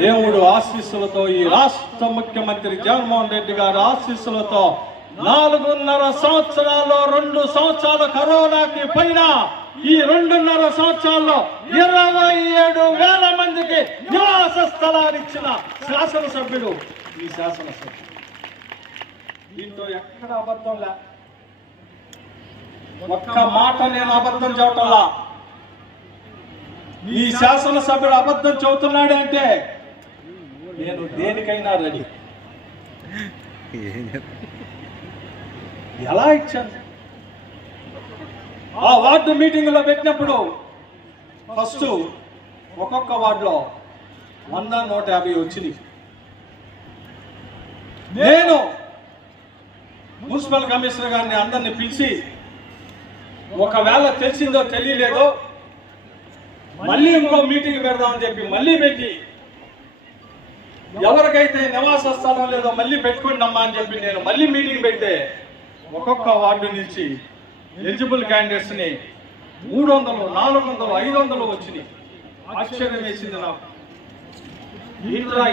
దేవుడు ఆశీస్సులతో, ఈ రాష్ట్ర ముఖ్యమంత్రి జగన్మోహన్ రెడ్డి గారి ఆశీస్సులతో 4.5 సంవత్సరాల్లో 2 సంవత్సరాలు కరోనాకి పైన ఈ 2.5 సంవత్సరాల్లో 27,000 మందికి నివాస స్థలాలు ఇచ్చిన శాసనసభ్యుడు ఈ శాసనసభ్యుడు. దీంట్లో ఎక్కడ అబద్ధం లే, ఒక్క మాట నేను అబద్ధం చెప్పటంలా. ఈ శాసనసభ్యుడు అబద్ధం చెబుతున్నాడు అంటే నేను దేనికైనా రెడీ. ఎలా ఇచ్చాను? ఆ వార్డు మీటింగ్లో పెట్టినప్పుడు ఫస్ట్ ఒక్కొక్క వార్డులో 100, 150 వచ్చింది. నేను మున్సిపల్ కమిషనర్ గారిని అందరిని పిలిచి, ఒకవేళ తెలిసిందో తెలియలేదో మళ్ళీ ఇంకో మీటింగ్ పెడదామని చెప్పి మళ్ళీ పెట్టి, ఎవరికైతే నివాస స్థలం లేదో మళ్ళీ పెట్టుకోండి అమ్మా అని చెప్పి నేను మళ్ళీ మీటింగ్ పెడితే ఒక్కొక్క వార్డు నుంచి ఎలిజిబుల్ క్యాండిడేట్స్ ని 300, 400, 500 వచ్చినాయి. ఆశ్చర్యం వేసింది నాకు.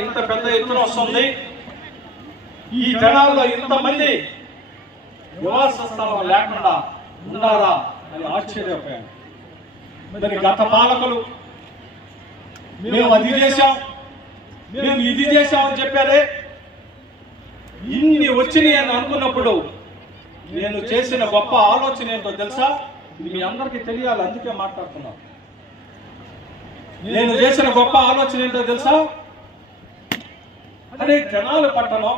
ఇంత పెద్ద ఎత్తున వస్తుంది, ఈ జనాల్లో ఇంతమంది నివాస స్థలం లేకుండా ఉన్నారా అని ఆశ్చర్యపోయాను. మరి గత పాలకులు మేము అది చేశాం, మేము ఇది చేశామని చెప్పారే, ఇన్ని వచ్చినాయి అని అనుకున్నప్పుడు నేను చేసిన గొప్ప ఆలోచన ఏంటో తెలుసా? ఇది మీ అందరికీ తెలియాలి, అందుకే మాట్లాడుతున్నాను. నేను చేసిన గొప్ప ఆలోచన ఏంటో తెలుసా? అదే జనాలు పట్టణం